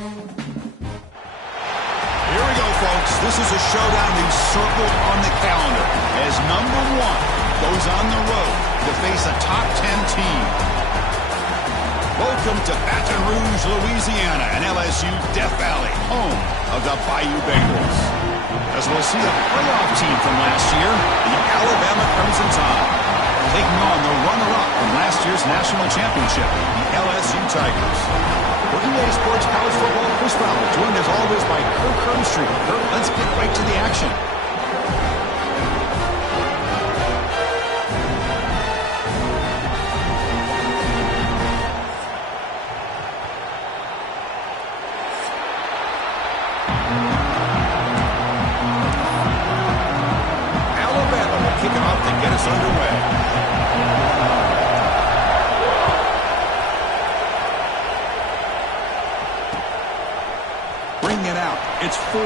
Here we go, folks. This is a showdown we've circled on the calendar as number 1 goes on the road to face a top 10 team. Welcome to Baton Rouge, Louisiana, and LSU Death Valley, home of the Bayou Bengals. As we'll see a playoff team from last year, the Alabama Crimson Tide, taking on the runner-up from last year's national championship, the LSU Tigers. For EA Sports College Football, Chris Fowler, joined as always by Kirk Herbstreit. Kirk, let's get right to the action. Alabama will kick him off to get us underway. It's Ford.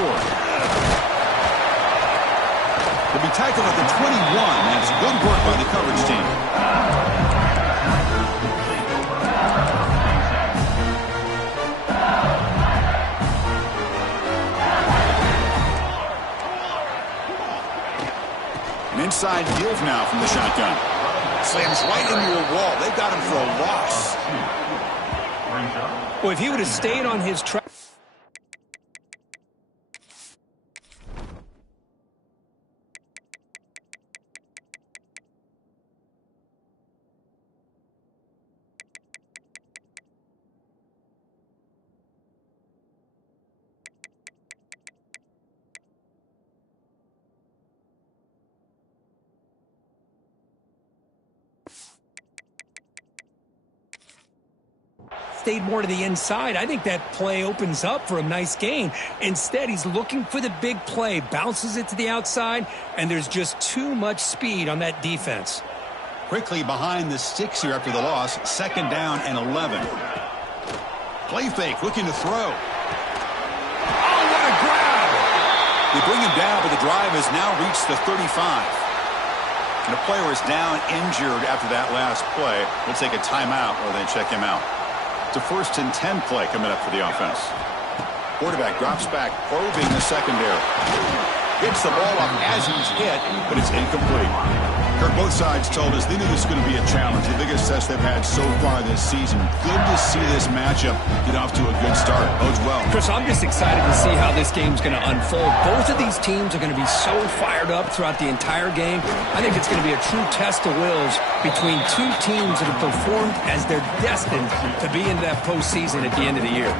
He'll be tackled at the 21. That's good work by the coverage team. An inside give now from the shotgun. Slams right into a wall. They got him for a loss. Well, if he would have stayed on his track. Stayed more to the inside, I think that play opens up for a nice gain. Instead, he's looking for the big play, bounces it to the outside, and there's just too much speed on that defense. Quickly behind the sticks here after the loss, 2nd down and 11. Play fake, looking to throw. Oh, what a grab! They bring him down, but the drive has now reached the 35. And the player is down injured after that last play. We'll take a timeout while they check him out. It's a 1st and 10 play coming up for the offense. Quarterback drops back, probing the secondary. Gets the ball up as he's hit, but it's incomplete. Kirk, both sides told us they knew this was going to be a challenge, the biggest test they've had so far this season. Good to see this matchup get off to a good start. Bodes well. Chris, I'm just excited to see how this game's going to unfold. Both of these teams are going to be so fired up throughout the entire game. I think it's going to be a true test of wills between two teams that have performed as they're destined to be in that postseason at the end of the year.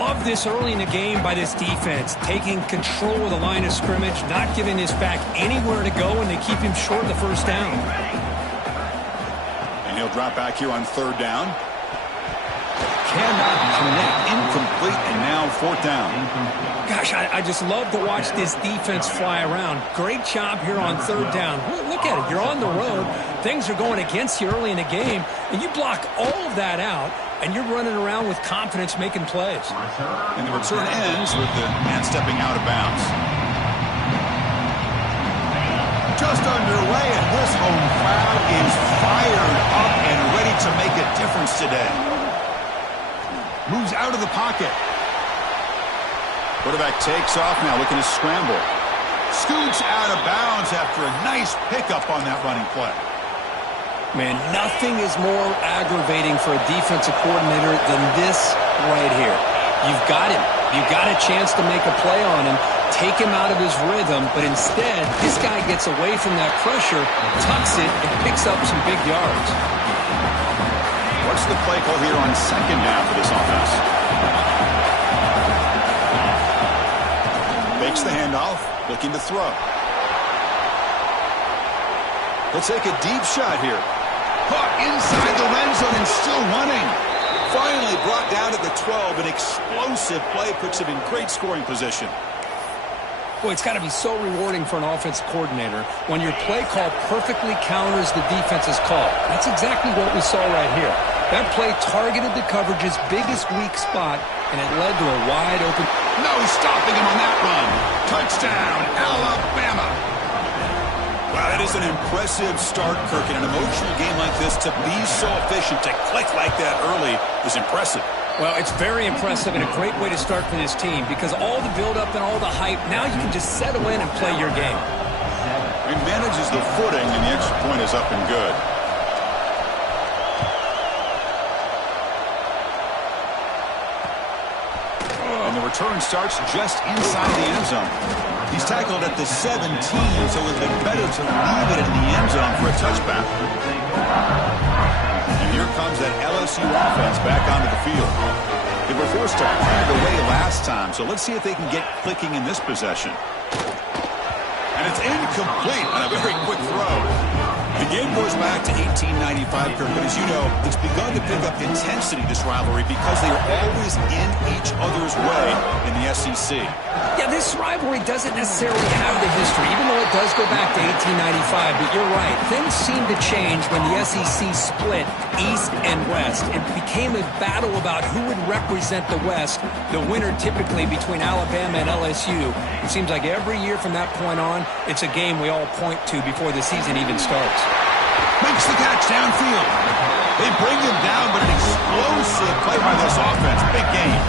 Love this early in the game by this defense, taking control of the line of scrimmage, not giving his back anywhere to go, and they keep him short of the 1st down. And he'll drop back here on 3rd down. Cannot connect, incomplete, and now 4th down. Gosh, I just love to watch this defense fly around. Great job here on 3rd down. Look at it. You're on the road. Things are going against you early in the game, and you block all of that out, and you're running around with confidence making plays. And the return ends with the man stepping out of bounds. Just underway, and this home crowd is fired up and ready to make a difference today. Moves out of the pocket. Quarterback takes off now, looking to scramble. Scoots out of bounds after a nice pickup on that running play. Man, nothing is more aggravating for a defensive coordinator than this right here. You've got him. You've got a chance to make a play on him, take him out of his rhythm, but instead, this guy gets away from that pressure, tucks it, and picks up some big yards. What's the play call here on 2nd down for this offense? Makes the handoff, looking to throw. He'll take a deep shot here. Caught inside the red zone and still running. Finally brought down at the 12. An explosive play puts him in great scoring position. Boy, it's got to be so rewarding for an offensive coordinator when your play call perfectly counters the defense's call. That's exactly what we saw right here. That play targeted the coverage's biggest weak spot, and it led to a wide open. No stopping him on that run. Touchdown, Alabama. Wow, that is an impressive start, Kirk. In an emotional game like this, to be so efficient, to click like that early is impressive. Well, it's very impressive and a great way to start for this team because all the build-up and all the hype, now you can just settle in and play your game. He manages the footing, and the extra point is up and good. And the return starts just inside the end zone. He's tackled at the 17, so it would have been better to leave it in the end zone for a touchback. And here comes that LSU offense back onto the field. They were forced to pull it away last time, so let's see if they can get clicking in this possession. And it's incomplete on a very quick throw. The game goes back to 1895, Kirk, but as you know, it's begun to pick up intensity, this rivalry, because they are always in each other's way in the SEC. Yeah, this rivalry doesn't necessarily have the history, even though it does go back to 1895, but you're right. Things seem to change when the SEC split East and West. It became a battle about who would represent the West, the winner typically between Alabama and LSU. It seems like every year from that point on, it's a game we all point to before the season even starts. Makes the catch downfield. They bring him down, but an explosive play by this offense. Big game.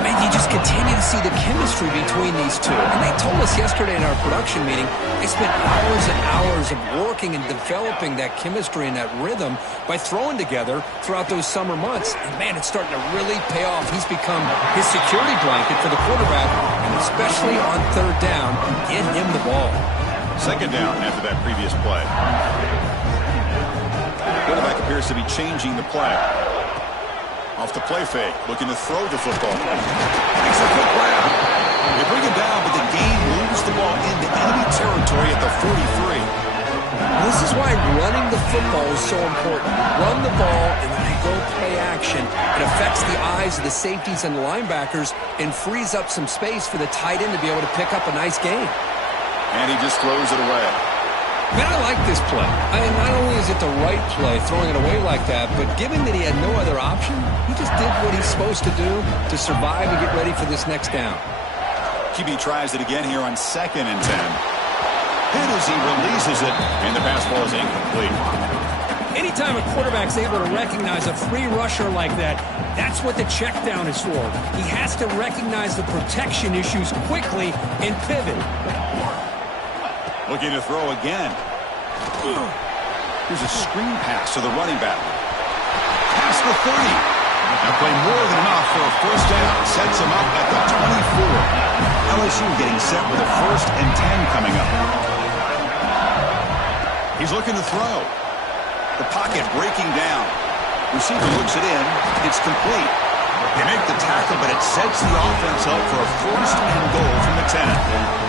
Man, you just continue to see the chemistry between these two. And they told us yesterday in our production meeting, they spent hours and hours of working and developing that chemistry and that rhythm by throwing together throughout those summer months. And, man, it's starting to really pay off. He's become his security blanket for the quarterback, and especially on third down, get him the ball. Second down after that previous play. Quarterback appears to be changing the play. Off the play fake, looking to throw the football. Makes a quick grab. They bring him down, but the game moves the ball into enemy territory at the 43. This is why running the football is so important. Run the ball, and when you go play action, it affects the eyes of the safeties and the linebackers and frees up some space for the tight end to be able to pick up a nice gain. And he just throws it away. Man, I like this play. Not only is it the right play, throwing it away like that, but given that he had no other option, he just did what he's supposed to do to survive and get ready for this next down. QB tries it again here on 2nd and 10. Hit as he releases it, and the pass ball is incomplete. Anytime a quarterback's able to recognize a free rusher like that, that's what the check down is for. He has to recognize the protection issues quickly and pivot. Looking to throw again. Here's a screen pass to the running back. Past the 30. Now play more than enough for a first down. Sets him up at the 24. LSU getting set with a 1st and 10 coming up. He's looking to throw. The pocket breaking down. Receiver looks it in. It's complete. They make the tackle, but it sets the offense up for a 1st and goal from the 10.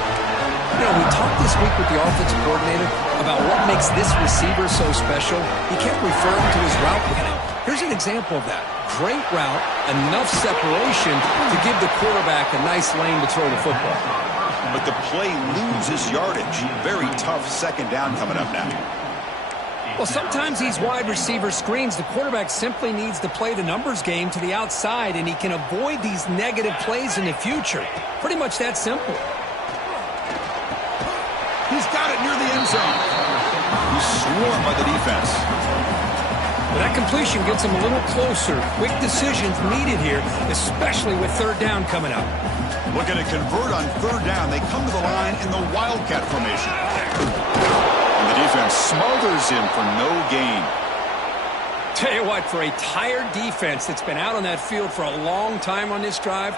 You know, we talked this week with the offensive coordinator about what makes this receiver so special. He kept referring to his route running. Here's an example of that. Great route, enough separation to give the quarterback a nice lane to throw the football. But the play loses yardage. Very tough 2nd down coming up now. Well, sometimes these wide receiver screens, the quarterback simply needs to play the numbers game to the outside, and he can avoid these negative plays in the future. Pretty much that simple. He's got it near the end zone. He's swarmed by the defense. Well, that completion gets him a little closer. Quick decisions needed here, especially with 3rd down coming up. Looking to convert on 3rd down. They come to the line in the Wildcat formation. And the defense smothers him for no gain. Tell you what, for a tired defense that's been out on that field for a long time on this drive,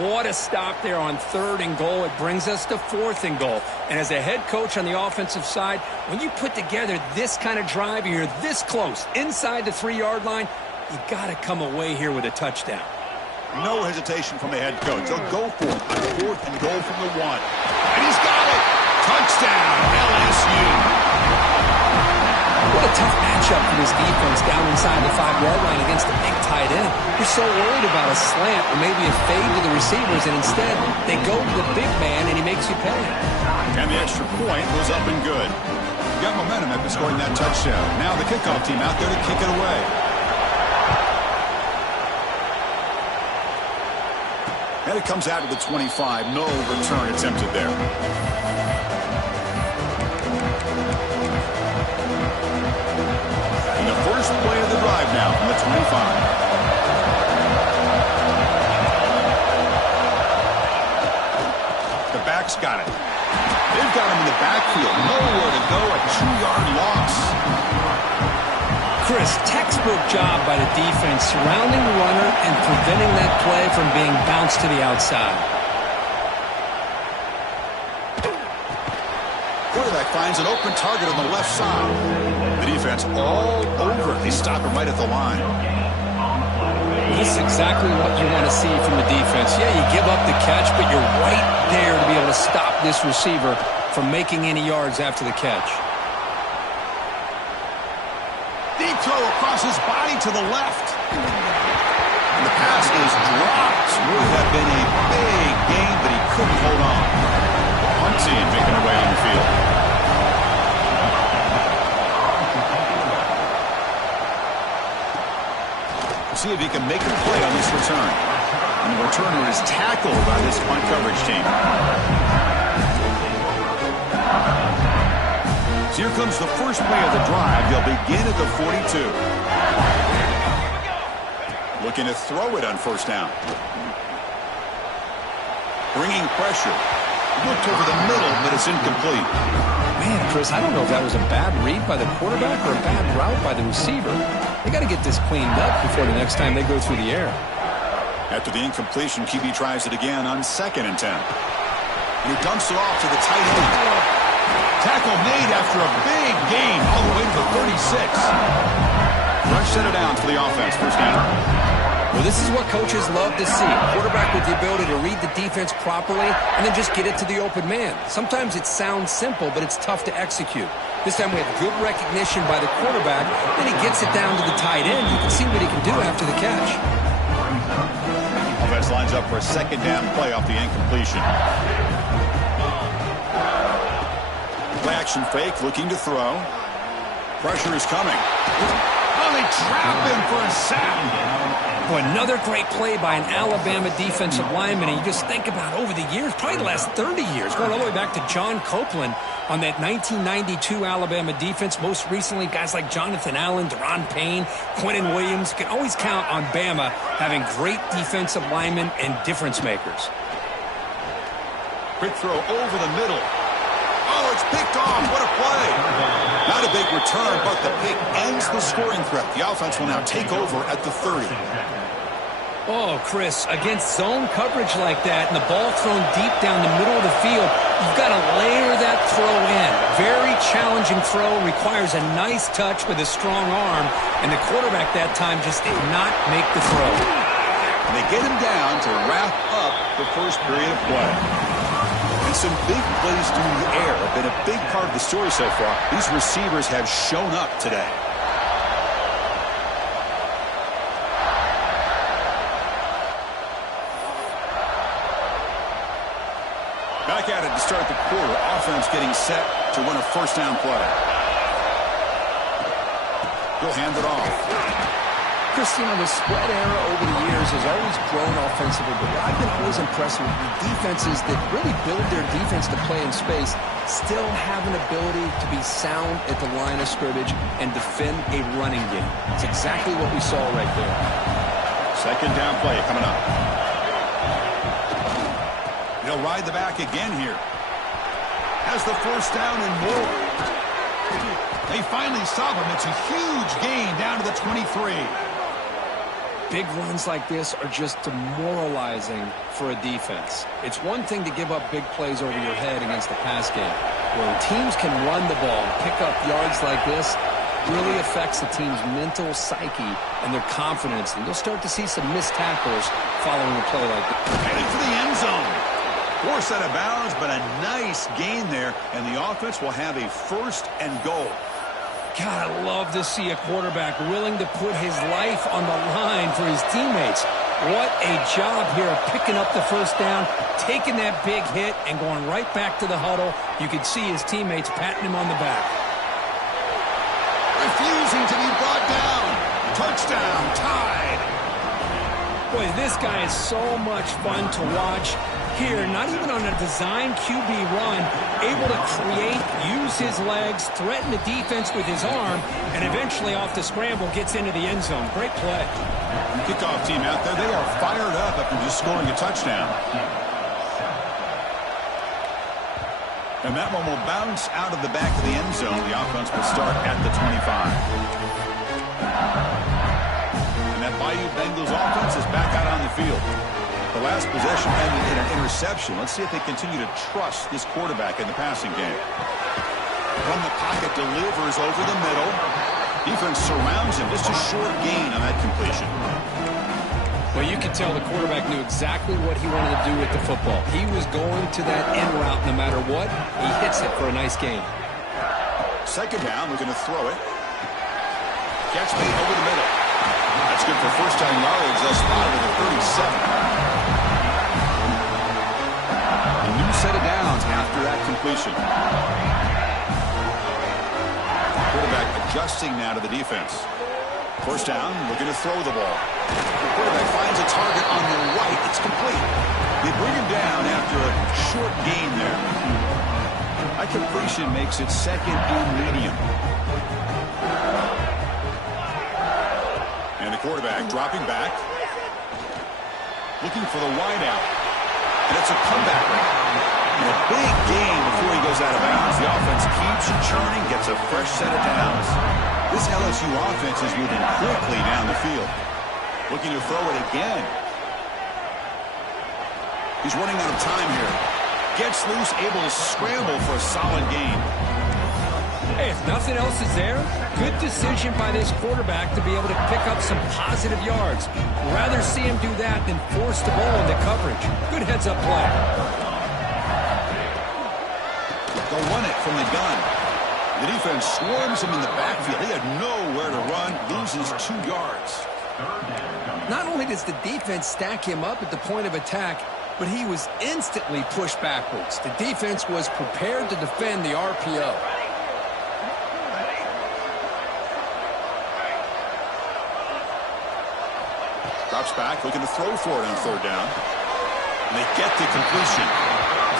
what a stop there on 3rd and goal. It brings us to 4th and goal. And as a head coach on the offensive side, when you put together this kind of drive, you're this close, inside the 3-yard line, you got to come away here with a touchdown. No hesitation from the head coach. They'll go for it on 4th and goal from the 1. And he's got it! Touchdown, LSU! What a tough matchup for this defense down inside the 5-yard line against a big tight end. You're so worried about a slant or maybe a fade to the receivers, and instead they go to the big man and he makes you pay. And the extra point was up and good. Got momentum after scoring that touchdown. Now the kickoff team out there to kick it away. And it comes out to the 25. No return attempted there. And the first play of the drive now from the 25. quarterback's got it. They've got him in the backfield. Nowhere to go, a 2-yard loss. Chris, textbook job by the defense surrounding the runner and preventing that play from being bounced to the outside. Quarterback finds an open target on the left side. The defense all over it. They stop him right at the line. This is exactly what you want to see from the defense. Yeah, you give up the catch, but you're right there to be able to stop this receiver from making any yards after the catch. Deep throw across his body to the left. And the pass is dropped. Would have been a big game, but he couldn't hold on. One team making their way on the field. See if he can make a play on this return. And the returner is tackled by this punt coverage team. So here comes the first play of the drive. They'll begin at the 42. Looking to throw it on first down. Bringing pressure. Looked over the middle, but it's incomplete. Man, Chris, I don't know if that was a bad read by the quarterback or a bad route by the receiver. They got to get this cleaned up before the next time they go through the air. After the incompletion, QB tries it again on 2nd and 10. He dumps it off to the tight end. Tackle made after a big gain all the way to the 36. Rush set it down for the offense. First down. Well, this is what coaches love to see. A quarterback with the ability to read the defense properly and then just get it to the open man. Sometimes it sounds simple, but it's tough to execute. This time we have good recognition by the quarterback. Then he gets it down to the tight end. You can see what he can do after the catch. Offense lines up for a 2nd down play off the incompletion. Play action fake, looking to throw. Pressure is coming. Oh, they trap him for a sack. Boy, another great play by an Alabama defensive lineman. And you just think about over the years, probably the last 30 years, going all the way back to John Copeland on that 1992 Alabama defense. Most recently, guys like Jonathan Allen, Deron Payne, Quentin Williams. You can always count on Bama having great defensive linemen and difference makers. Quick throw over the middle. Oh, it's picked off. What a play. Not a big return, but the pick ends the scoring threat. The offense will now take over at the 30. Oh, Chris, against zone coverage like that and the ball thrown deep down the middle of the field, you've got to layer that throw in. Very challenging throw, requires a nice touch with a strong arm, and the quarterback that time just did not make the throw. And they get him down to wrap up the first period of play. And some big plays through the air have been a big part of the story so far. These receivers have shown up today. Back at it to start the quarter. Offense getting set to run a first down play. He'll hand it off. Christian, the spread era over the years has always grown offensively, but I've been always impressed with the defenses that really build their defense to play in space, still have an ability to be sound at the line of scrimmage and defend a running game. It's exactly what we saw right there. 2nd down play coming up. He'll ride the back again here. Has the first down and more. They finally stop him. It's a huge gain down to the 23. Big runs like this are just demoralizing for a defense. It's one thing to give up big plays over your head against the pass game. When teams can run the ball, pick up yards like this, really affects the team's mental psyche and their confidence. And you'll start to see some missed tackles following a play like this. Heading for the end zone. Forced out of bounds, but a nice gain there. And the offense will have a 1st and goal. God, I love to see a quarterback willing to put his life on the line for his teammates. What a job here of picking up the first down, taking that big hit, and going right back to the huddle. You can see his teammates patting him on the back. Refusing to be brought down. Touchdown, tied. Boy, this guy is so much fun to watch. Here, not even on a design QB run, able to create, use his legs, threaten the defense with his arm, and eventually off the scramble gets into the end zone. Great play. Kickoff team out there, they are fired up after just scoring a touchdown. And that one will bounce out of the back of the end zone. The offense will start at the 25. And that Bayou Bengals offense is back out on the field. The last possession ended in an interception. Let's see if they continue to trust this quarterback in the passing game. From the pocket, delivers over the middle. Defense surrounds him. Just a short gain on that completion. Well, you can tell the quarterback knew exactly what he wanted to do with the football. He was going to that end route no matter what. He hits it for a nice gain. Second down, we're going to throw it. Catch made over the middle. That's good for first-time yards. They'll spot it at the 37. A new set of downs after that completion. Quarterback adjusting now to the defense. First down, looking to throw the ball. The quarterback finds a target on the right. It's complete. They bring him down after a short gain there. That completion makes it second and medium. And the quarterback dropping back. Looking for the wide out. And it's a comeback. And a big gain before he goes out of bounds. The offense keeps churning, gets a fresh set of downs. This LSU offense is moving quickly down the field. Looking to throw it again. He's running out of time here. Gets loose, able to scramble for a solid gain. Hey, if nothing else is there, good decision by this quarterback to be able to pick up some positive yards. Rather see him do that than force the ball into coverage. Good heads-up play. They'll run it from the gun. The defense swarms him in the backfield. He had nowhere to run, loses 2 yards. Not only does the defense stack him up at the point of attack, but he was instantly pushed backwards. The defense was prepared to defend the RPO. Drops back, looking to throw for it on third down. And they get the completion.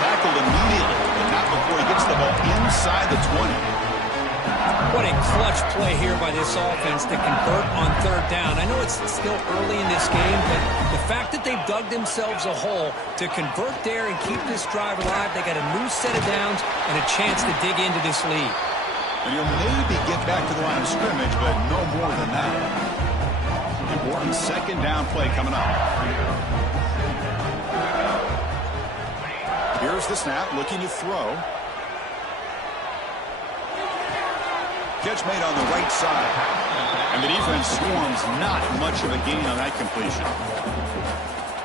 Tackled immediately, but not before he gets the ball inside the 20. What a clutch play here by this offense to convert on third down. I know it's still early in this game, but the fact that they've dug themselves a hole to convert there and keep this drive alive, they got a new set of downs and a chance to dig into this lead. And he'll maybe get back to the line of scrimmage, but no more than that. Important second down play coming up. Here's the snap, looking to throw. Catch made on the right side. And the defense swarms, not much of a gain on that completion.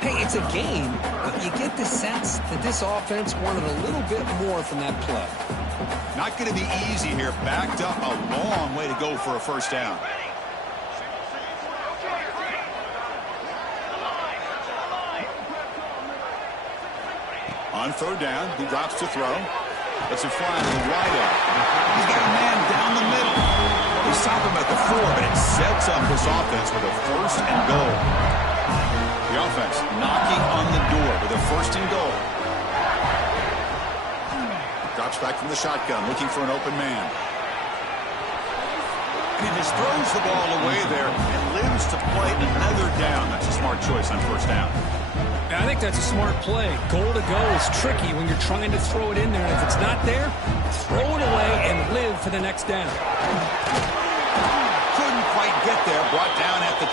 Hey, it's a gain, but you get the sense that this offense wanted a little bit more from that play. Not going to be easy here. Backed up a long way to go for a first down. On third down, he drops to throw. Lets it fly to the wide out. He's got a man down the middle. They stop him at the 4, but it sets up this offense with a first and goal. The offense knocking on the door with a first and goal. Drops back from the shotgun, looking for an open man. And he just throws the ball away there and lives to play another down. That's a smart choice on first down. I think that's a smart play. Goal to go is tricky when you're trying to throw it in there. And if it's not there, throw it away and live for the next down. Couldn't quite get there. Brought down at the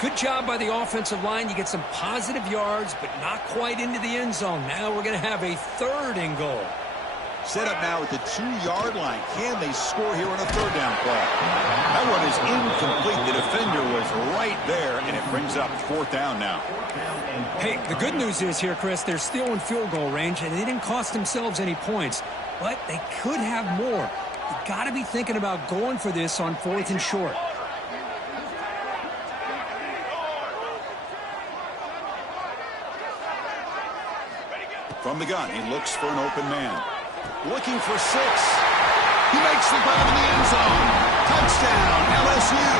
2. Good job by the offensive line. You get some positive yards, but not quite into the end zone. Now we're going to have a third and goal. Set up now at the 2-yard line. Can they score here on a third down play? That one is incomplete. The defender was right there, and it brings up fourth down now. Hey, the good news is here, Chris, they're still in field goal range, and they didn't cost themselves any points. But they could have more. You got to be thinking about going for this on fourth and short. From the gun, he looks for an open man. Looking for 6. He makes the grab in the end zone. Touchdown, LSU.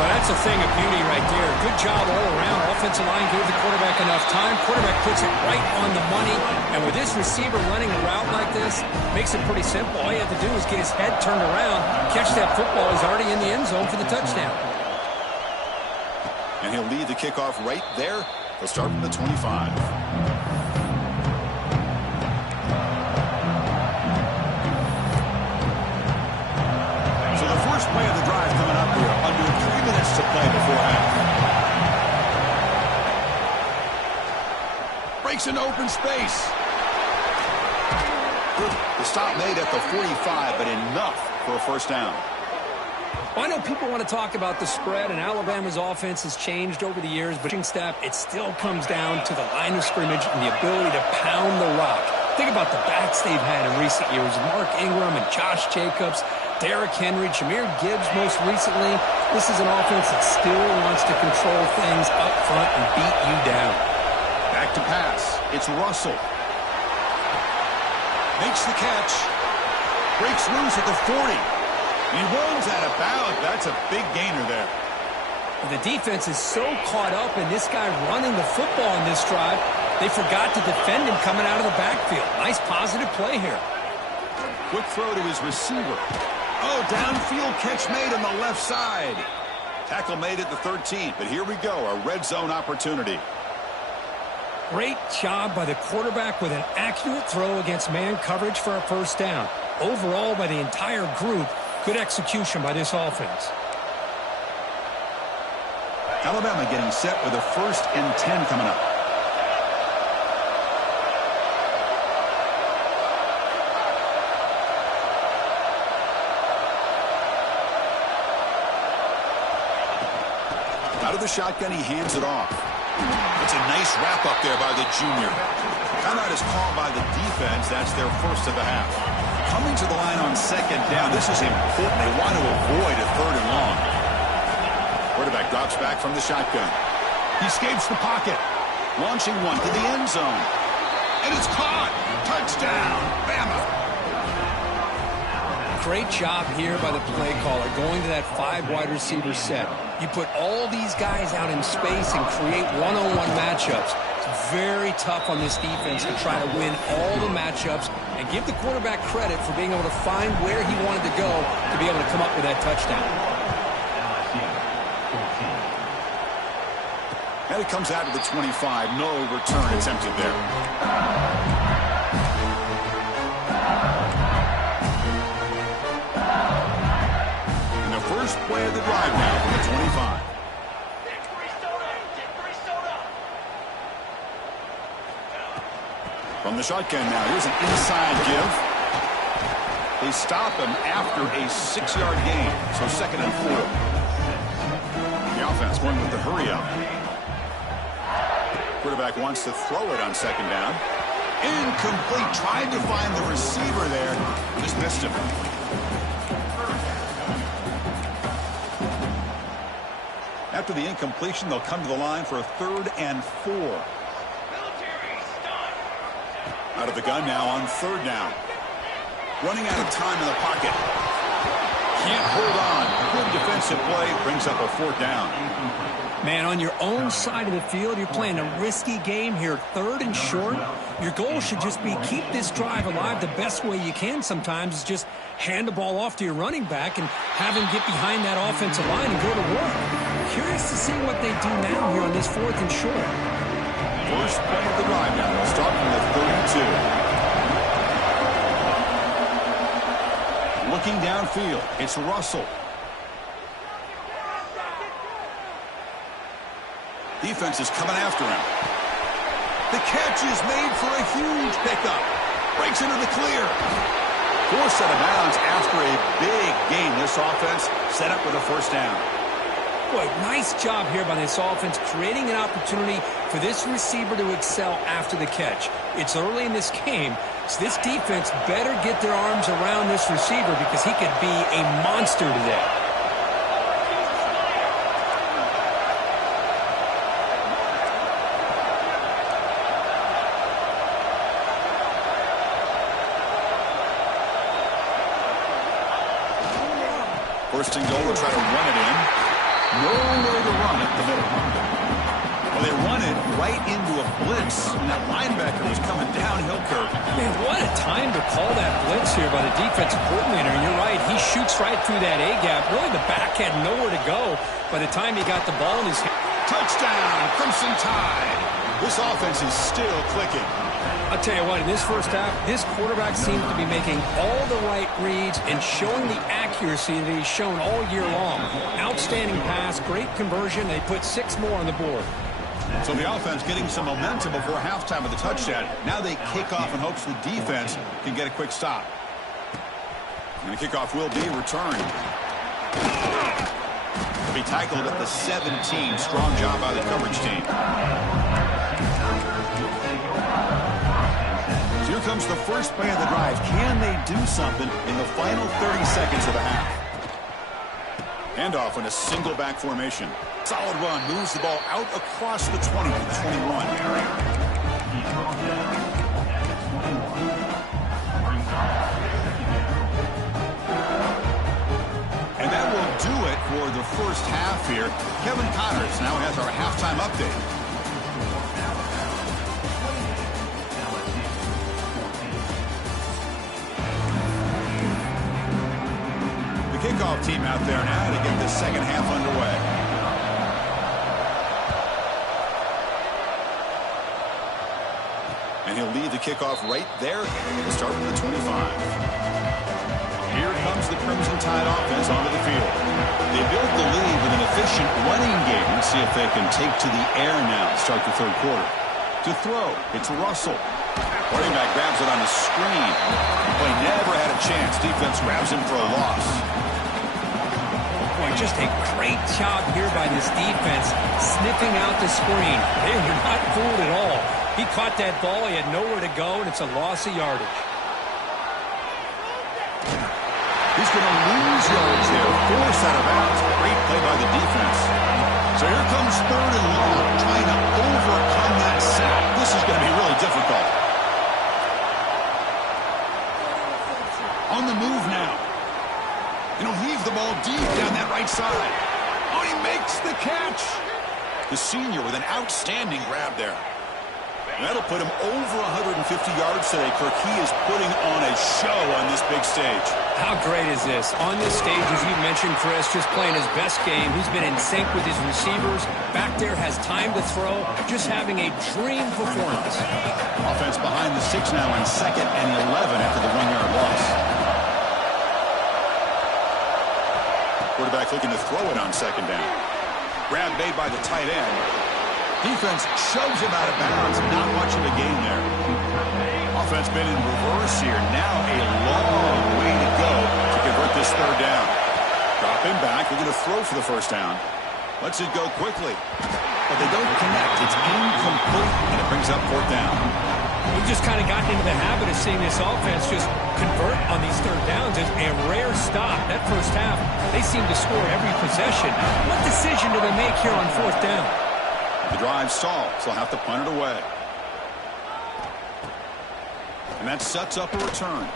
Well, that's a thing of beauty right there. Good job all around. Offensive line gave the quarterback enough time. Quarterback puts it right on the money. And with this receiver running a route like this, makes it pretty simple. All you have to do is get his head turned around, catch that football. He's already in the end zone for the touchdown. And he'll lead the kickoff right there. He'll start from the 25. minutes to play before half. Breaks into open space. The stop made at the 45, but enough for a first down. Well, I know people want to talk about the spread, and Alabama's offense has changed over the years, but it still comes down to the line of scrimmage and the ability to pound the rock. Think about the backs they've had in recent years. Mark Ingram and Josh Jacobs, Derrick Henry, Jahmyr Gibbs most recently. This is an offense that still wants to control things up front and beat you down. Back to pass. It's Russell. Makes the catch. Breaks loose at the 40. He runs out of bounds. That's a big gainer there. The defense is so caught up in this guy running the football in this drive, they forgot to defend him coming out of the backfield. Nice positive play here. Quick throw to his receiver. Oh, downfield catch made on the left side. Tackle made at the 13, but here we go, a red zone opportunity. Great job by the quarterback with an accurate throw against man coverage for a first down. Overall, by the entire group, good execution by this offense. Alabama getting set with a 1st and 10 coming up. Out of the shotgun, he hands it off. It's a nice wrap up there by the junior. Timeout is called by the defense. That's their first of the half. Coming to the line on 2nd down. This is important. They want to avoid a 3rd and long. Quarterback drops back from the shotgun. He escapes the pocket. Launching one to the end zone. And it's caught. Touchdown, Bama. Great job here by the play caller, going to that 5 wide receiver set. You put all these guys out in space and create one-on-one matchups. It's very tough on this defense to try to win all the matchups and give the quarterback credit for being able to find where he wanted to go to be able to come up with that touchdown. And it comes out to the 25. No return attempted there. First play of the drive now from the 25. From the shotgun now, here's an inside give. They stop him after a 6-yard gain, so 2nd and 4. The offense going with the hurry up. Quarterback wants to throw it on 2nd down. Incomplete. Tried to find the receiver there. Just missed him. After the incompletion, they'll come to the line for a 3rd and 4. Out of the gun now on 3rd down. Running out of time in the pocket. Can't hold on. Good defensive play. Brings up a 4th down. Man, on your own side of the field, you're playing a risky game here. 3rd and short. Your goal should just be keep this drive alive the best way you can sometimes is just hand the ball off to your running back and have him get behind that offensive line and go to work. Curious to see what they do now here on this 4th and short. First play of the drive now. We'll start from the 32. Looking downfield, it's Russell. Defense is coming after him. The catch is made for a huge pickup. Breaks into the clear. Forced out of bounds after a big gain. This offense set up with a 1st down. Boy, nice job here by this offense, creating an opportunity for this receiver to excel after the catch. It's early in this game, so this defense better get their arms around this receiver because he could be a monster today. First and goal to try to run it in. Nowhere to run at the middle. Well, they run it right into a blitz, and that linebacker was coming downhill curve. Man, what a time to call that blitz here by the defensive coordinator. And you're right, he shoots right through that A-gap. Really, the back had nowhere to go by the time he got the ball in his hand. Touchdown, Crimson Tide. This offense is still clicking. I'll tell you what, in this first half, this quarterback seems to be making all the right reads and showing the accuracy that he's shown all year long. Outstanding pass, great conversion. They put 6 more on the board. So the offense getting some momentum before halftime with the touchdown. Now they kick off in hopes the defense can get a quick stop. And the kickoff will be returned. Be tackled at the 17. Strong job by the coverage team. So here comes the first play of the drive. Can they do something in the final 30 seconds of the half? Handoff in a single back formation. Solid run. Moves the ball out across the 20 to the 21. And that will do it for the first half here. Kevin Connors now has our halftime update. The kickoff team out there now to get the second half underway. And he'll lead the kickoff right there. We'll start with the 25. Here comes the Crimson Tide offense onto the field. They build the lead with an efficient running game. Let's see if they can take to the air now to start the third quarter. To throw, it's Russell. Running back grabs it on the screen. But he never had a chance. Defense grabs him for a loss. Boy, just a great job here by this defense, sniffing out the screen. They were not fooled at all. He caught that ball. He had nowhere to go, and it's a loss of yardage. He's going to lose yards there. Force out of bounds. Great play by the defense. So here comes third and long, trying to overcome that sack. This is going to be really difficult. On the move now. And he'll heave the ball deep down that right side. Oh, he makes the catch. The senior with an outstanding grab there. That'll put him over 150 yards today, Kirk. He is putting on a show on this big stage. How great is this? On this stage, as you mentioned, Chris, just playing his best game. He's been in sync with his receivers. Back there, has time to throw. Just having a dream performance. Offense behind the 6 now on 2nd and 11 after the 1-yard loss. Quarterback looking to throw it on 2nd down. Grab made by the tight end. Defense shoves him out of bounds. Not much of a gain there. Offense been in reverse here. Now a long way to go to convert this third down. Drop him back. We're going to throw for the first down. Lets it go quickly. But they don't connect. It's incomplete, and it brings up 4th down. We've just kind of gotten into the habit of seeing this offense just convert on these third downs. It's a rare stop. That first half, they seem to score every possession. What decision do they make here on 4th down? The drive stalls. They'll have to punt it away. And that sets up a return.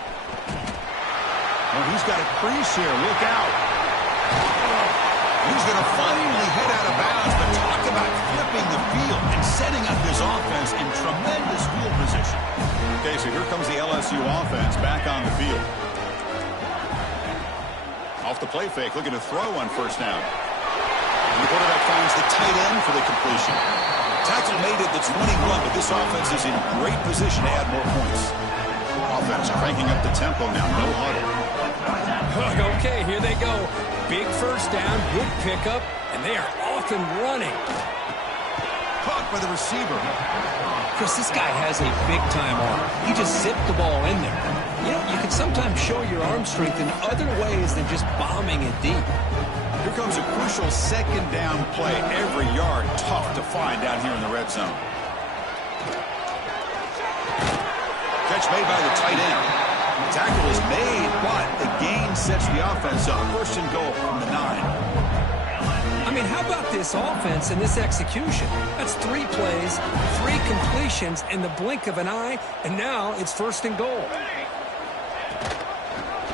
Well, he's got a crease here. Look out. He's going to finally hit out of bounds, but talk about flipping the field and setting up his offense in tremendous field position. Okay, so here comes the LSU offense back on the field. Off the play fake, looking to throw on 1st down. And the quarterback finds the tight end for the completion. Tackle made at the 21, but this offense is in great position to add more points. Offense cranking up the tempo now, no huddle. Okay, here they go. Big first down, good pickup, and they are off and running. Caught by the receiver. Chris, this guy has a big-time arm. He just zipped the ball in there. You know, you can sometimes show your arm strength in other ways than just bombing it deep. Here comes a crucial 2nd down play. Every yard tough to find down here in the red zone. Catch made by the tight end. The tackle is made, but the gain sets the offense up. 1st and goal from the 9. I mean, how about this offense and this execution? That's 3 plays, 3 completions in the blink of an eye, and now it's 1st and goal.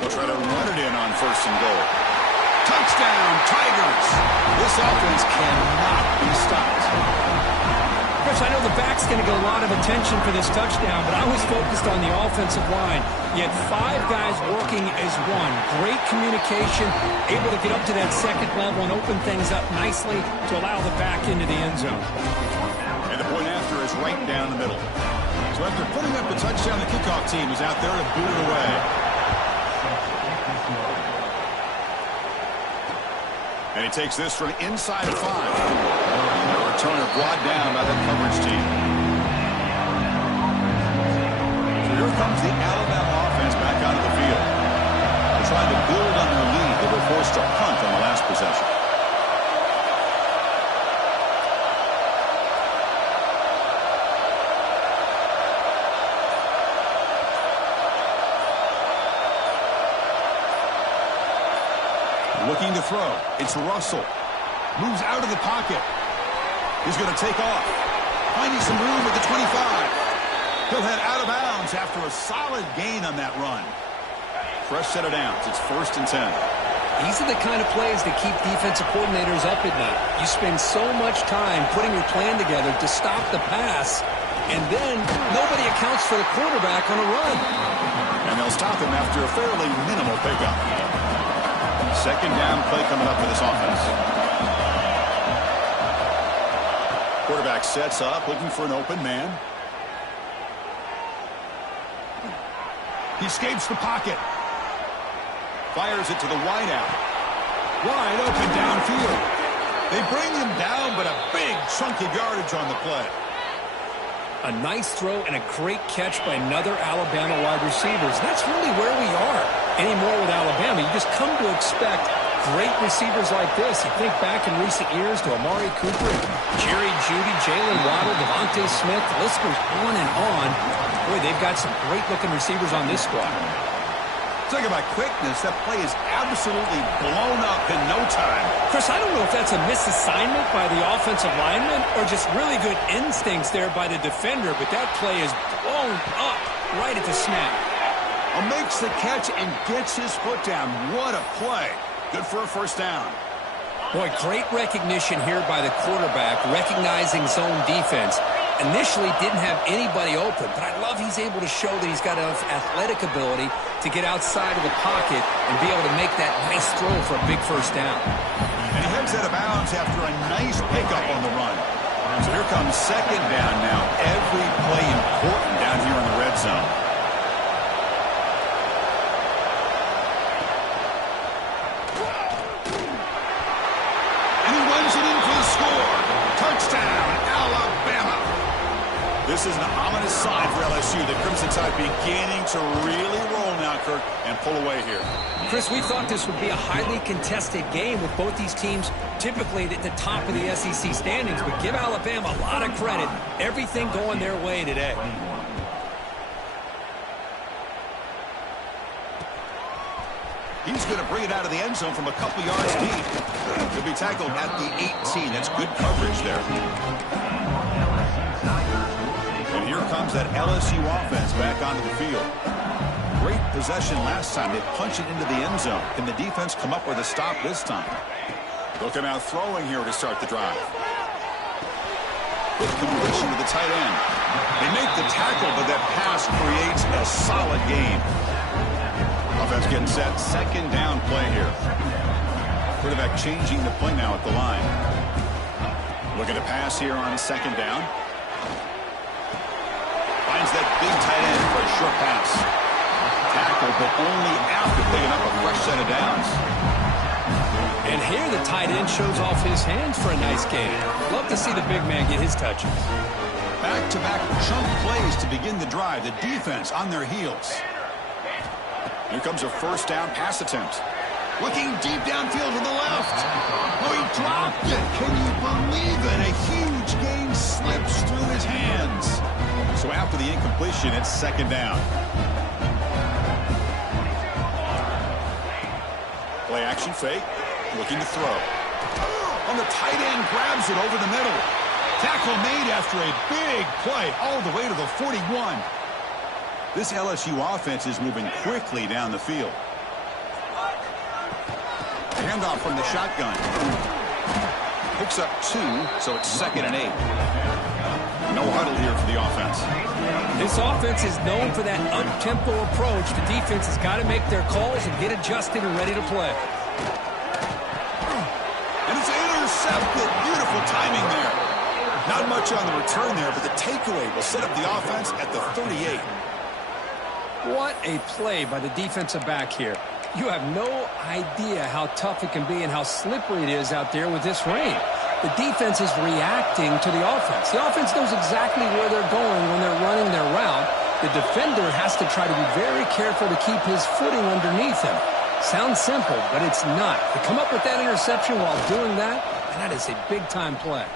They'll try to run it in on 1st and goal. Touchdown, Tigers! This offense cannot be stopped. Chris, I know the back's going to get a lot of attention for this touchdown, but I was focused on the offensive line. You had 5 guys working as one. Great communication, able to get up to that 2nd level and open things up nicely to allow the back into the end zone. And the point after is down the middle. So after putting up the touchdown, the kickoff team is out there to boot it away. And he takes this from inside of 5. The returner brought down by the coverage team. So here comes the Alabama offense back onto the field. They're trying to build on their lead. They were forced to punt on the last possession. Looking to throw. It's Russell. Moves out of the pocket. He's going to take off. Finding some room at the 25. He'll head out of bounds after a solid gain on that run. Fresh set of downs. It's 1st and 10. These are the kind of plays that keep defensive coordinators up at night. You spend so much time putting your plan together to stop the pass, and then nobody accounts for the quarterback on a run. And they'll stop him after a fairly minimal pickup. 2nd down play coming up for this offense. Quarterback sets up, looking for an open man. He escapes the pocket. Fires it to the wideout. Wide open downfield. They bring him down, but a big chunk of yardage on the play. A nice throw and a great catch by another Alabama wide receiver. That's really where we are anymore with Alabama. You just come to expect great receivers like this. You think back in recent years to Amari Cooper, Jerry Jeudy, Jalen Waddle, Devontae Smith. The list goes on and on. Boy, they've got some great-looking receivers on this squad. Talking about quickness, that play is absolutely blown up in no time. Chris, I don't know if that's a misassignment by the offensive lineman or just really good instincts there by the defender, but that play is blown up right at the snap. Makes the catch and gets his foot down. What a play. Good for a 1st down. Boy, great recognition here by the quarterback, recognizing zone defense. Initially didn't have anybody open, but I love he's able to show that he's got enough athletic ability to get outside of the pocket and be able to make that nice throw for a big 1st down. And he heads out of bounds after a nice pickup on the run. So here comes 2nd down now. Every play important down here in the red zone. And he runs it in for the score. Touchdown, Alabama. This is an ominous sign for LSU. The Crimson Tide beginning to really roll now, Kirk, and pull away here. Chris, we thought this would be a highly contested game with both these teams typically at the top of the SEC standings, but give Alabama a lot of credit. Everything going their way today. He's going to bring it out of the end zone from a couple yards deep. He'll be tackled at the 18. That's good coverage there. And here comes that LSU offense back onto the field. Great possession last time. They punch it into the end zone. Can the defense come up with a stop this time? They'll come out throwing here to start the drive. Quick completion to the tight end. They make the tackle, but that pass creates a solid gain. Offense getting set. 2nd down play here. Quarterback changing the play now at the line. Looking to pass here on 2nd down. Finds that big tight end for a short pass. Tackle, but only after picking up a fresh set of downs. And here the tight end shows off his hands for a nice gain. Love to see the big man get his touches. Back-to-back chunk plays to begin the drive. The defense on their heels. Here comes a 1st down pass attempt. Looking deep downfield to the left. Oh, he dropped it. Can you believe it? A huge gain slips through his hands. So after the incompletion, it's 2nd down. Play action fake. Looking to throw. On the tight end, grabs it over the middle. Tackle made after a big play all the way to the 41. This LSU offense is moving quickly down the field. Handoff from the shotgun. Picks up 2, so it's 2nd and 8. No huddle here for the offense. This offense is known for that up-tempo approach. The defense has got to make their calls and get adjusted and ready to play. And it's intercepted. Beautiful timing there. Not much on the return there, but the takeaway will set up the offense at the 38. What a play by the defensive back here. You have no idea how tough it can be and how slippery it is out there with this rain. The defense is reacting to the offense. The offense knows exactly where they're going when they're running their route. The defender has to try to be very careful to keep his footing underneath him. Sounds simple, but it's not. To come up with that interception while doing that, and that is a big-time play.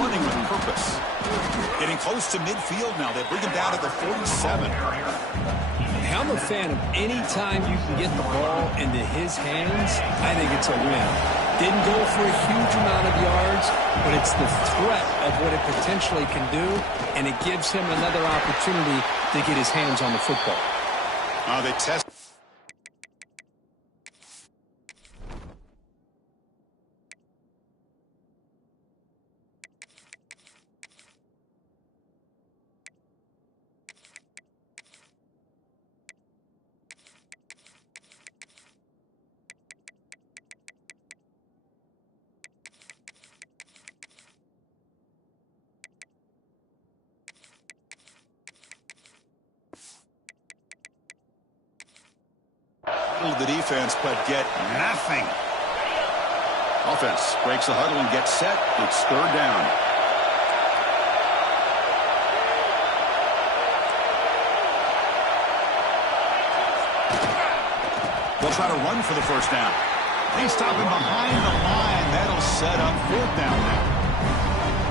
Running with purpose. Getting close to midfield now. They bring him down at the 47. I'm a fan of any time you can get the ball into his hands, I think it's a win. Didn't go for a huge amount of yards, but it's the threat of what it potentially can do, and it gives him another opportunity to get his hands on the football. They test. The defense, but get nothing. Offense breaks the huddle and gets set. It's third down. They'll try to run for the first down. They stop him behind the line. That'll set up fourth down now.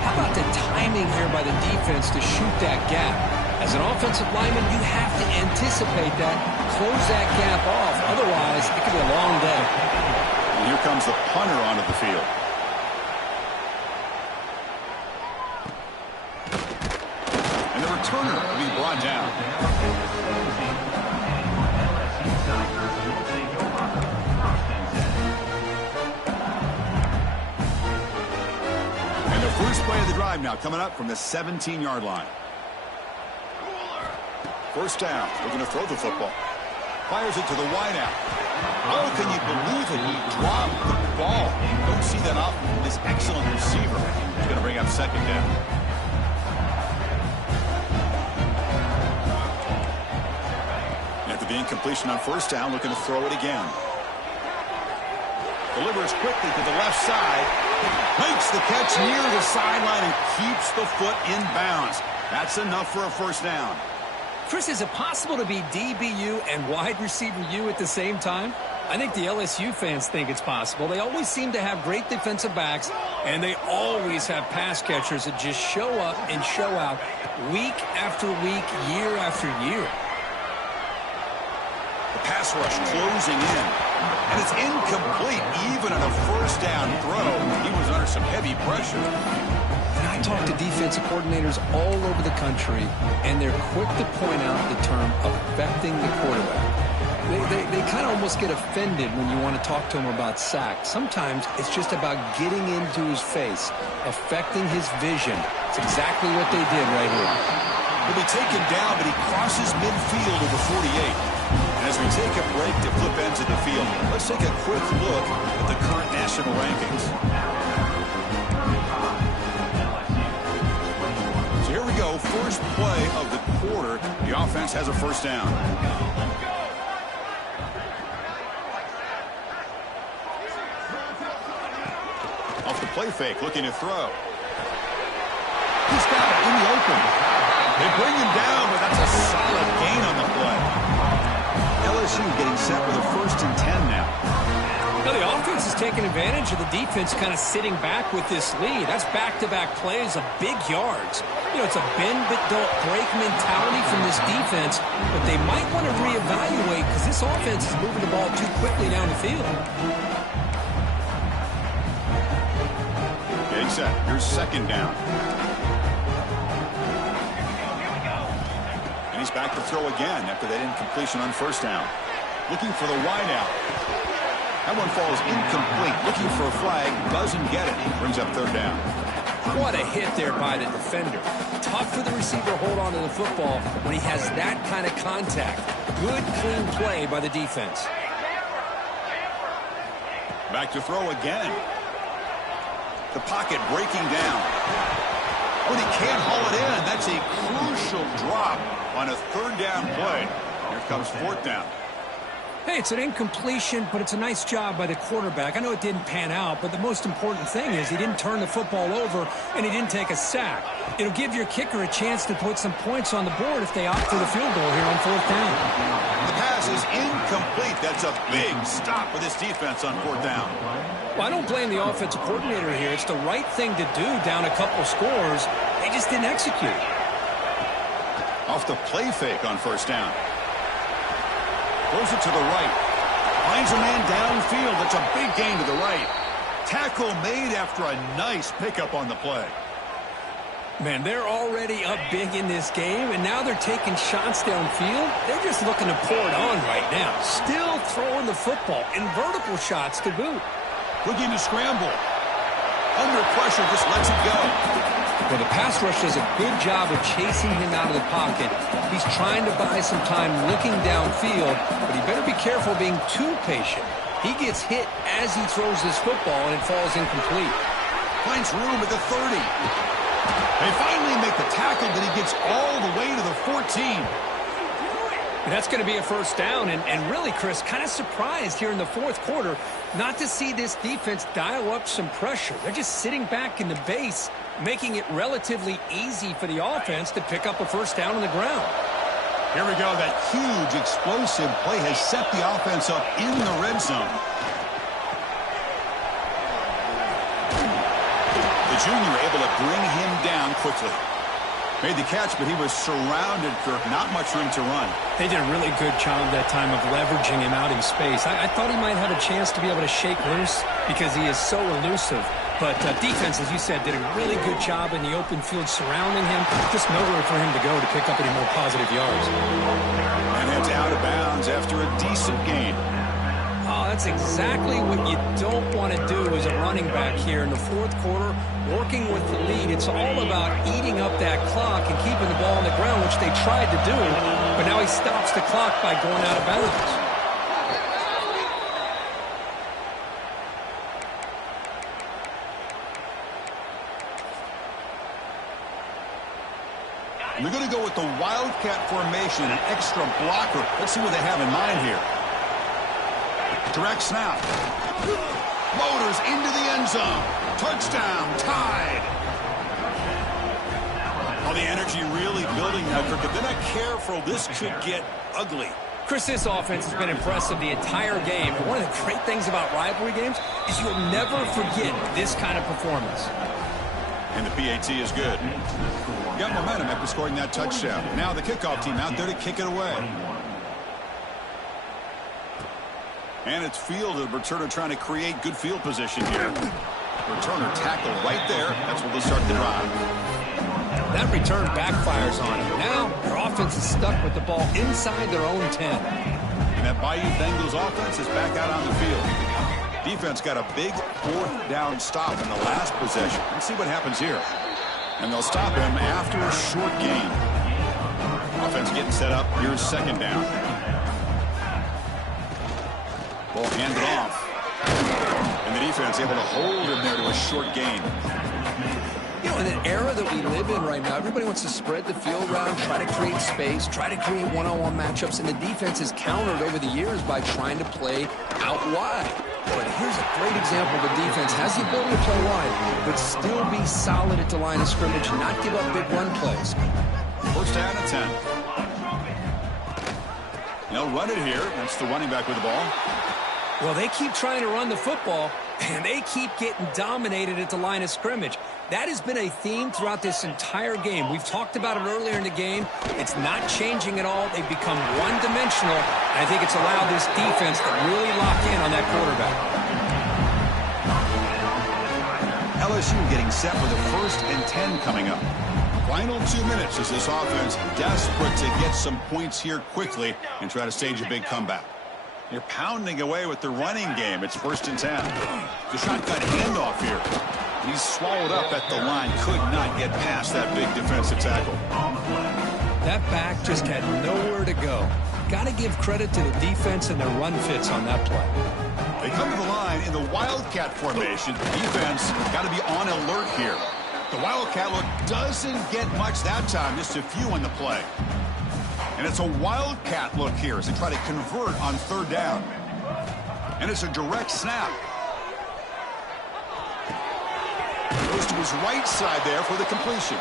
How about the timing here by the defense to shoot that gap? As an offensive lineman, you have to anticipate that, close that gap off. Otherwise, it could be a long day. And here comes the punter onto the field. And the returner will be brought down. And the first play of the drive now coming up from the 17-yard line. First down, looking to throw the football. Fires it to the wideout. Oh, can you believe it? He dropped the ball. Don't see that often from this excellent receiver. He's going to bring up second down. After the incompletion on first down, looking to throw it again. Delivers quickly to the left side. Makes the catch near the sideline and keeps the foot in bounds. That's enough for a first down. Chris, is it possible to be DBU and wide receiver U at the same time? I think the LSU fans think it's possible. They always seem to have great defensive backs, and they always have pass catchers that just show up and show out week after week, year after year. The pass rush closing in, and it's incomplete even on a first down throw. He was under some heavy pressure. I talk to defensive coordinators all over the country, and they're quick to point out the term affecting the quarterback. They kind of almost get offended when you want to talk to them about sacks. Sometimes it's just about getting into his face, affecting his vision. It's exactly what they did right here. He'll be taken down, but he crosses midfield at the 48. And as we take a break to flip ends of the field, let's take a quick look at the current national rankings. First play of the quarter, the offense has a first down. Off the play fake, looking to throw. He's got it in the open. They bring him down, but that's a solid gain on the play. LSU getting set with a 1st and 10 now. Now the offense is taking advantage of the defense kind of sitting back with this lead. That's back-to-back plays of big yards. You know, it's a bend but don't break mentality from this defense, but they might want to reevaluate because this offense is moving the ball too quickly down the field. Getting set. Here's second down. And he's back to throw again after that incompletion on first down. Looking for the wideout. That one falls incomplete. Looking for a flag. Doesn't get it. Brings up third down. What a hit there by the defender. Tough for the receiver to hold on to the football when he has that kind of contact. Good, clean play by the defense. Back to throw again. The pocket breaking down. But he can't haul it in. That's a crucial drop on a third down play. Here comes fourth down. Hey, it's an incompletion, but it's a nice job by the quarterback. I know it didn't pan out, but the most important thing is he didn't turn the football over and he didn't take a sack. It'll give your kicker a chance to put some points on the board if they opt for the field goal here on fourth down. The pass is incomplete. That's a big stop for this defense on fourth down. Well, I don't blame the offensive coordinator here. It's the right thing to do down a couple scores. They just didn't execute. Off the play fake on first down. Throws it to the right. Finds a man downfield. That's a big gain to the right. Tackle made after a nice pickup on the play. Man, they're already up big in this game, and now they're taking shots downfield. They're just looking to pour it on right now. Still throwing the football, and vertical shots to boot. Looking to scramble. Under pressure, just lets it go. Well, the pass rush does a good job of chasing him out of the pocket. He's trying to buy some time looking downfield, but he better be careful being too patient. He gets hit as he throws this football, and it falls incomplete. Finds room at the 30. They finally make the tackle, but he gets all the way to the 14. That's going to be a first down, and really, Chris, kind of surprised here in the fourth quarter not to see this defense dial up some pressure. They're just sitting back in the base, making it relatively easy for the offense to pick up a first down on the ground. Here we go. That huge explosive play has set the offense up in the red zone. The junior able to bring him down quickly. Made the catch, but he was surrounded for not much room to run. They did a really good job that time of leveraging him out in space. I thought he might have a chance to be able to shake loose because he is so elusive. But defense, as you said, did a really good job in the open field surrounding him. Just nowhere for him to go to pick up any more positive yards. And heads out of bounds after a decent gain. Oh, that's exactly what you don't want to do as a running back here in the fourth quarter. Working with the lead, it's all about eating up that clock and keeping the ball on the ground, which they tried to do. But now he stops the clock by going out of bounds. And they're going to go with the Wildcat formation, an extra blocker. Let's see what they have in mind here. Direct snap. Motors into the end zone. Touchdown. Tied. Oh, the energy really building now, Kirk. If they're not careful, this could get ugly. Chris, this offense has been impressive the entire game. And one of the great things about rivalry games is you'll never forget this kind of performance. And the PAT is good. Got momentum after scoring that touchdown. Now the kickoff team out there to kick it away. And it's fielded. Returner trying to create good field position here. Returner tackled right there. That's where they start the drive. That return backfires on him. Now their offense is stuck with the ball inside their own 10. And that Bayou Bengals offense is back out on the field. Defense got a big fourth down stop in the last possession. Let's see what happens here. And they'll stop him after a short gain. Offense getting set up. Here's second down. Ball handed off. And the defense able to hold him there to a short gain. You know, in an era that we live in right now, everybody wants to spread the field around, try to create space, try to create one-on-one matchups, and the defense has countered over the years by trying to play out wide. But here's a great example. The defense has the ability to play wide, but still be solid at the line of scrimmage, not give up big run plays. First down and 10. They'll run it here. That's the running back with the ball. Well, they keep trying to run the football, and they keep getting dominated at the line of scrimmage. That has been a theme throughout this entire game. We've talked about it earlier in the game. It's not changing at all. They've become one-dimensional. I think it's allowed this defense to really lock in on that quarterback. LSU getting set for the 1st and 10 coming up. Final 2 minutes as this offense desperate to get some points here quickly and try to stage a big comeback. You're pounding away with the running game. It's 1st and 10. The shotgun handoff here. He's swallowed up at the line. Could not get past that big defensive tackle. That back just had nowhere to go. got to give credit to the defense and their run fits on that play. They come to the line in the Wildcat formation. The defense got to be on alert here. The Wildcat look doesn't get much that time, just a few on the play. And it's a Wildcat look here as they try to convert on third down. And it's a direct snap. Goes to his right side there for the completion.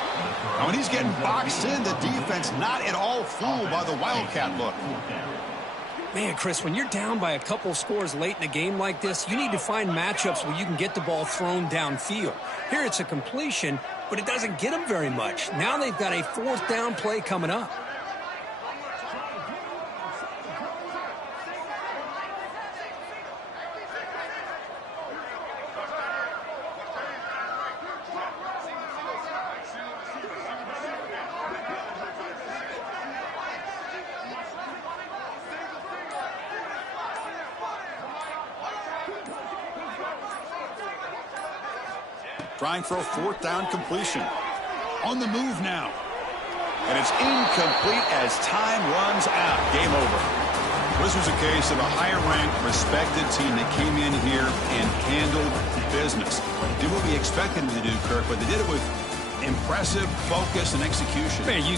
Now, when he's getting boxed in, the defense not at all fooled by the Wildcat look. Man, Chris, when you're down by a couple scores late in a game like this, you need to find matchups where you can get the ball thrown downfield. Here it's a completion, but it doesn't get them very much. Now they've got a fourth down play coming up. Trying for a fourth down completion. On the move now. And it's incomplete as time runs out. Game over. This was a case of a higher-ranked, respected team that came in here and handled business. Did what we expected them to do, Kirk, but they did it with impressive focus and execution. Man, you